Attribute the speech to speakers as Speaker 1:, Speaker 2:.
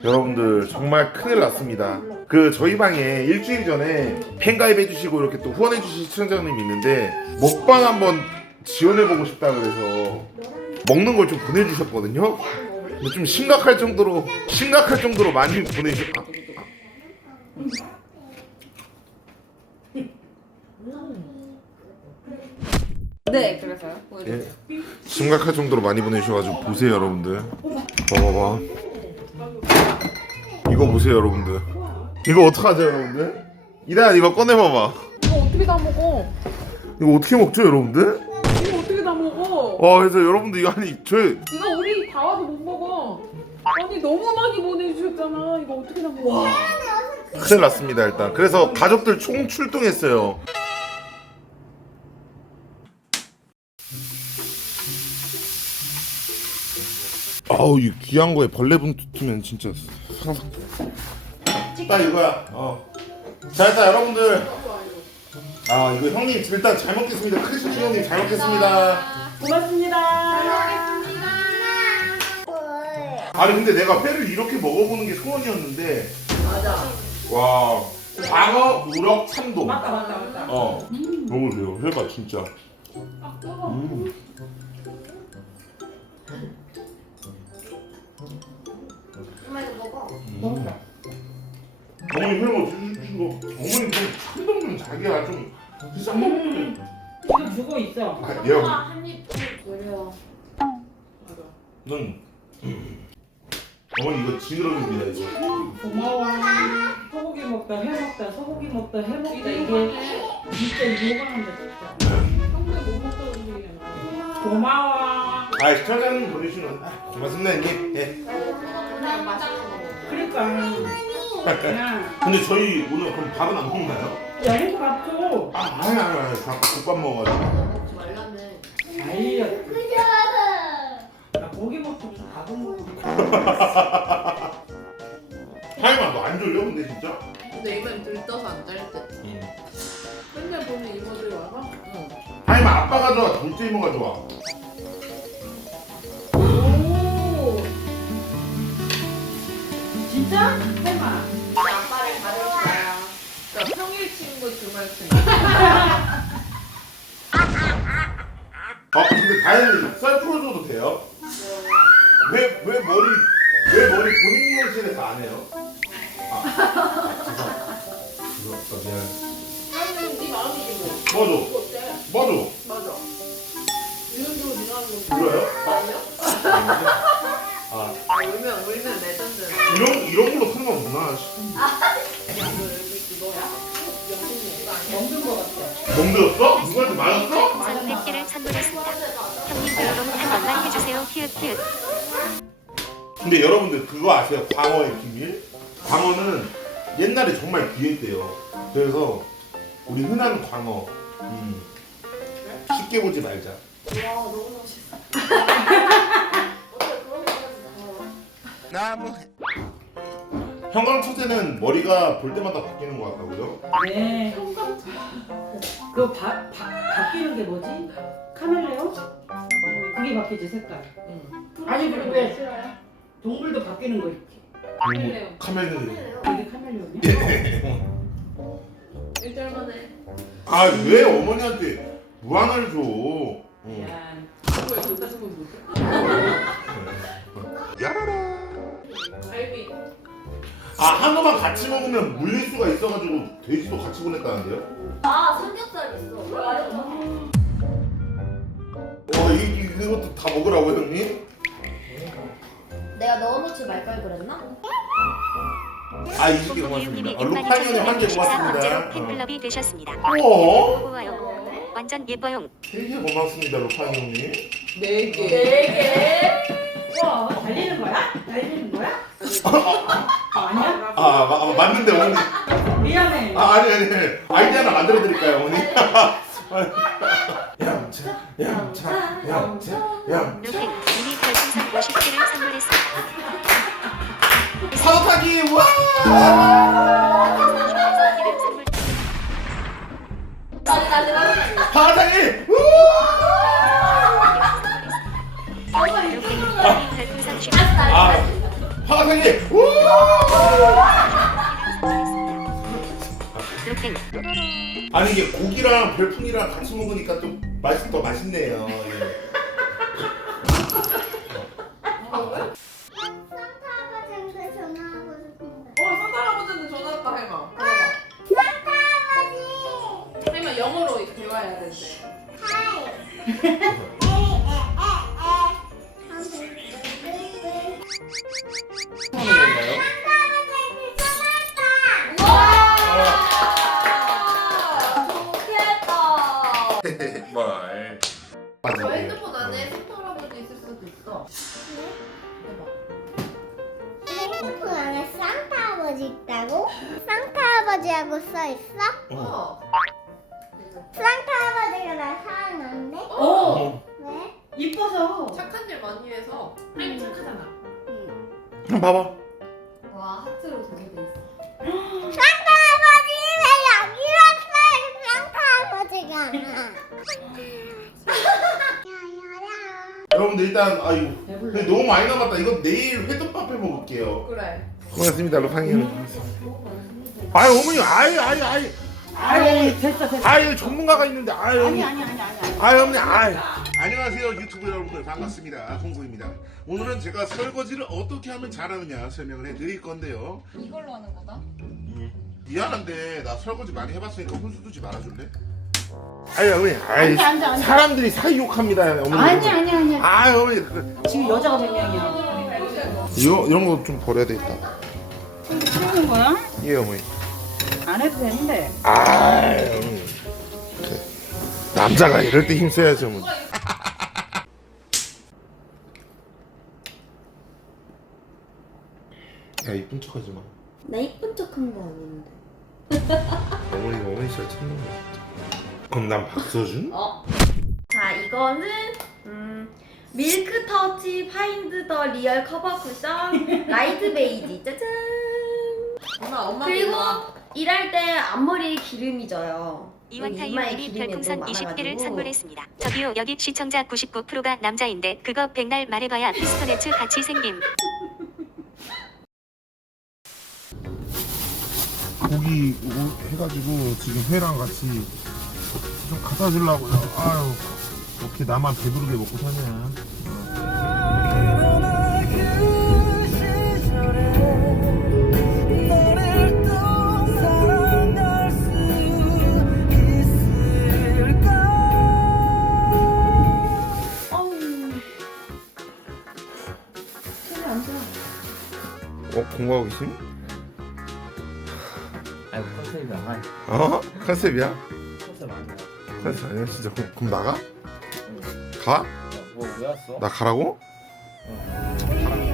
Speaker 1: 여러분들 정말 큰일 났습니다. 그 저희 방에 일주일 전에 팬가입 해주시고 이렇게 또 후원해주신 시청자님이 있는데 먹방 한번 지원해보고 싶다 그래서 먹는 걸 좀 보내주셨거든요. 근데 좀 심각할 정도로 많이 보내주.
Speaker 2: 네, 그래서요.
Speaker 1: 예, 심각할 정도로 많이 보내주셔가지고 보세요 여러분들. 봐봐봐. 이거 보세요 여러분들. 이거 어떡하죠 여러분들? 이단 이거 꺼내봐봐.
Speaker 2: 이거 어떻게 다 먹어?
Speaker 1: 이거 어떻게 먹죠 여러분들?
Speaker 2: 이거 어떻게 다 먹어?
Speaker 1: 그래서 여러분들 이거 아니
Speaker 2: 이거 우리 다 와도 못 먹어. 아니 너무 많이 보내주셨잖아. 이거 어떻게 다 먹어?
Speaker 1: 큰일 났습니다 일단. 그래서 가족들 총 출동했어요. 아우 이 귀한 거에 벌레분 투면 진짜 항상 딱 이거야. 자 일단 여러분들 이거 형님 일단 잘 먹겠습니다. 크리스티 형님 잘 먹겠습니다.
Speaker 2: 고맙습니다.
Speaker 1: 아니 근데 내가 회를 이렇게 먹어보는 게 소원이었는데.
Speaker 2: 맞아.
Speaker 1: 와 광어 우럭 참돔.
Speaker 2: 맞다.
Speaker 1: 너무 좋아요. 회가 진짜.
Speaker 3: 엄마 이거 먹어.
Speaker 1: 어머니 회 먹으신 거. 어머니 좀 참돔 좀 자기야 좀 싼 거 먹게.
Speaker 2: 이거 주고 있어.
Speaker 1: 얘가
Speaker 3: 한입 버려.
Speaker 1: 넌 어머니 이거 지느러미입니다 이거.
Speaker 2: 고마워. 소고기 먹다 회 먹다 소고기 먹다 회 먹다 이게 진짜 요강한다 진짜. 평소에 못 먹던 음식이야. 고마워.
Speaker 1: 시청자님 보내주시는 고맙습니다 형님. 예.
Speaker 3: 그냥 맛있게 먹어.
Speaker 2: 그러니까. 야,
Speaker 1: 근데 저희 오늘 그럼 밥은 안 먹나요?
Speaker 2: 야해서 밥 줘.
Speaker 1: 아니 국밥 먹어가지고.
Speaker 3: 먹지 말라며.
Speaker 2: 알려. 나 고기 먹고 밥은 먹고.
Speaker 1: 하이마 너 안 졸려 근데 진짜?
Speaker 3: 근데 이번엔 들떠서 안 잘 듯. 맨날 보는 이모들이 와서. 응.
Speaker 1: 하이마 아빠가 좋아 둘째 이모가 좋아?
Speaker 2: 오. 진짜? 설마.
Speaker 3: 아빠를 가를 거야. 그러니까 평일 친구 주말 친구.
Speaker 1: 근데 다현이 썰 풀어줘도 돼요? 왜 머리 본인 미용실에서 안 해요? 죄송합니다 미안.
Speaker 3: 나는 네 마음이지 뭐.
Speaker 1: 맞아
Speaker 3: 그거 어때?
Speaker 1: 맞아
Speaker 3: 맞아. 이런 식으로 네가 하는 거.
Speaker 1: 울어요?
Speaker 3: 아니요? 울면 레전드.
Speaker 1: 이런 걸로 상관없나?
Speaker 3: 이거 여기 그거야? 영신이 아니야?
Speaker 2: 먹는 거 같아.
Speaker 1: 멍들었어? 누구한테 맞았어?
Speaker 4: 전 100개를 선물했습니다. 형님 여러분 한 번만 해주세요. 히읗.
Speaker 1: 근데 여러분들 그거 아세요? 광어의 비밀? 광어는 옛날에 정말 귀했대요. 그래서 우리 흔한 광어 쉽게 보지 말자.
Speaker 3: 와 너무 멋있어. 어떻게 그런 거까지 다.
Speaker 1: 형광 처제는 머리가 볼 때마다 바뀌는 것 같다고요?
Speaker 2: 네. 그거 바뀌는 게 뭐지? 카멜레온? 그게 바뀌지 색깔. 아니 그리고 왜 동물도 바뀌는 거 있지?
Speaker 1: 카멜레온.
Speaker 2: 이게 카멜레온이야?
Speaker 3: 1절만 해.
Speaker 1: 왜 어머니한테 무한을 줘?
Speaker 2: 미안.
Speaker 3: 그거에 좋다 쓰면 뭐지?
Speaker 1: 야라라.
Speaker 3: 갈비.
Speaker 1: 한우만 같이 먹으면 물릴 수가 있어가지고 돼지도 같이 보냈다는데요?
Speaker 3: 아 삼겹살 있어.
Speaker 1: 이것도 다 먹으라고 형님?
Speaker 3: 내가 넣어놓지 말 걸 그랬나?
Speaker 1: 20개 고맙습니다. 루파니 형님 한 개
Speaker 4: 번째로
Speaker 1: 고맙습니다.
Speaker 4: 팬클럽이 되셨습니다.
Speaker 1: 어?
Speaker 4: 완전 예뻐용.
Speaker 1: 되게 고맙습니다 루파니 형님.
Speaker 3: 4개.
Speaker 2: 우와 달리는 거야? 달리는 거야? 아니야?
Speaker 1: 맞는데 어머니.
Speaker 2: 미안해.
Speaker 1: 아니 아이디 하나 만들어 드릴까요 어머니? 양차
Speaker 4: 루핑 이미 별풍선 50개를 선물했습니다.
Speaker 1: 파도 타기 와!
Speaker 4: 선물
Speaker 1: 파도 타기
Speaker 4: 루핑 이미 별풍선 50.
Speaker 1: 파도 타기 우! 아니 이게 고기랑 별풍이랑 같이 먹으니까 좀 맛이 더 맛있네요. 예.
Speaker 5: 산타 할아버지한테 전화하고 싶은데.
Speaker 3: 산타 할아버지한테 전화할까 해봐.
Speaker 5: 산타 할아버지.
Speaker 3: 해봐 영어로 대화해야 된대.
Speaker 5: 하이.
Speaker 1: 뭘?
Speaker 3: 저 핸드폰 안에 산타 할아버지 있을 수도 있어. 해봐.
Speaker 5: 핸드폰 안에 산타 할아버지 있다고? 산타 할아버지하고 써있어?
Speaker 3: 어.
Speaker 5: 산타 할아버지가 나 사랑하는데?
Speaker 2: 어.
Speaker 5: 왜?
Speaker 2: 이뻐서.
Speaker 3: 착한 일 많이 해서.
Speaker 2: 아니 착하잖아.
Speaker 1: 한번 봐봐.
Speaker 3: 와 하트로 되게 돼 있어.
Speaker 5: 산타 할아버지 왜 여기 왔어요? 산타 할아버지가.
Speaker 1: 여러분들 일단 아유 근데 너무 많이 남았다. 이거 내일 회덮밥 해 먹을게요.
Speaker 3: 그래.
Speaker 1: 고맙습니다, 루팡이. 아유 어머니,
Speaker 2: 아니 됐어.
Speaker 1: 아유 전문가가 있는데 아유.
Speaker 2: 아니.
Speaker 1: 아유 어머니, 아유. 안녕하세요 유튜브 여러분들 반갑습니다. 홍구입니다. 오늘은 제가 설거지를 어떻게 하면 잘하느냐 설명을 해드릴 건데요.
Speaker 3: 이걸로 하는 거다?
Speaker 1: 미안한데 나 설거지 많이 해봤으니까 훈수 두지 말아줄래? 아유 어머니, 아유
Speaker 2: 앉아.
Speaker 1: 사람들이 사이욕합니다 어머니.
Speaker 2: 아니.
Speaker 1: 아유 어머니
Speaker 2: 지금 여자가 몇 명이야?
Speaker 1: 이런 거 좀 버려야 되겠다.
Speaker 2: 하는 거야?
Speaker 1: 예 어머니.
Speaker 2: 안 해도 되는데.
Speaker 1: 아유 어머니. 그래. 남자가 이럴 때 힘써야죠 어머니. 야 이쁜 척하지 마.
Speaker 5: 나 이쁜 척한 거 아닌데.
Speaker 1: 어머니가 어머니 진짜 찾는 거야. 그럼 난 박서준?
Speaker 6: 자, 이거는 밀크 터치 파인드 더 리얼 커버 쿠션 라이트 베이지 짜잔.
Speaker 3: 엄마
Speaker 6: 그리고
Speaker 3: 좋아.
Speaker 6: 일할 때 앞머리에 기름이 져요. 이마에
Speaker 4: 이원타이님이
Speaker 6: 기름이
Speaker 4: 별풍선
Speaker 6: 너무
Speaker 4: 20개를
Speaker 6: 많아가지고.
Speaker 4: 선물했습니다. 저기요 여기 시청자 99%가 남자인데 그거 백날 말해봐야 피스톤에츠 같이 생김.
Speaker 1: 고기 해가지고 지금 회랑 같이 좀 갖다 주려고요. 아유 어떻게 나만 배부르게 먹고 사냐. 공부하고 계심?
Speaker 7: 아니 컨셉이야.
Speaker 1: 어? 컨셉이야?
Speaker 7: 컨셉 아니야.
Speaker 1: 컨셉 아니야 진짜? 그럼 나가? 가?
Speaker 7: 뭐왜 왔어?
Speaker 1: 나 가라고?
Speaker 7: 사람이